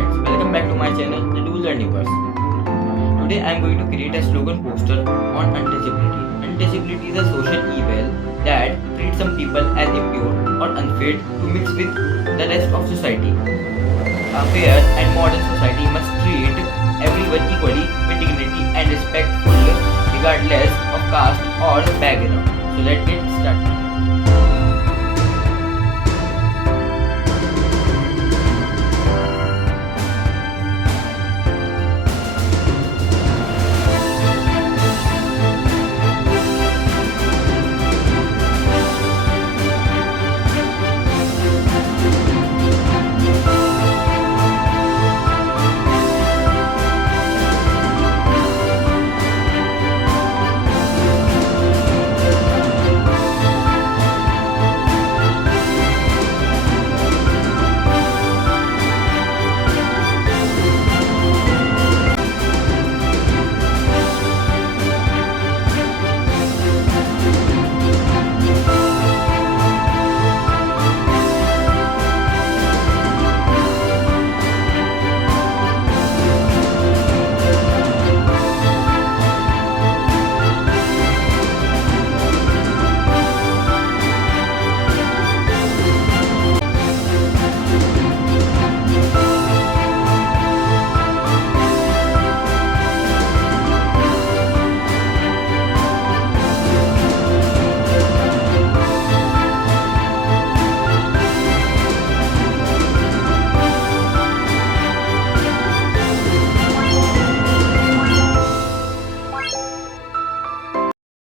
friends, welcome back to my channel, The Dual Universe. Today I am going to create a slogan poster on untouchability. Untouchability is a social evil that treats some people as impure or unfit to mix with the rest of society. A fair and modern society must treat everyone equally with dignity and respectful regardless of caste or background. So let's get started.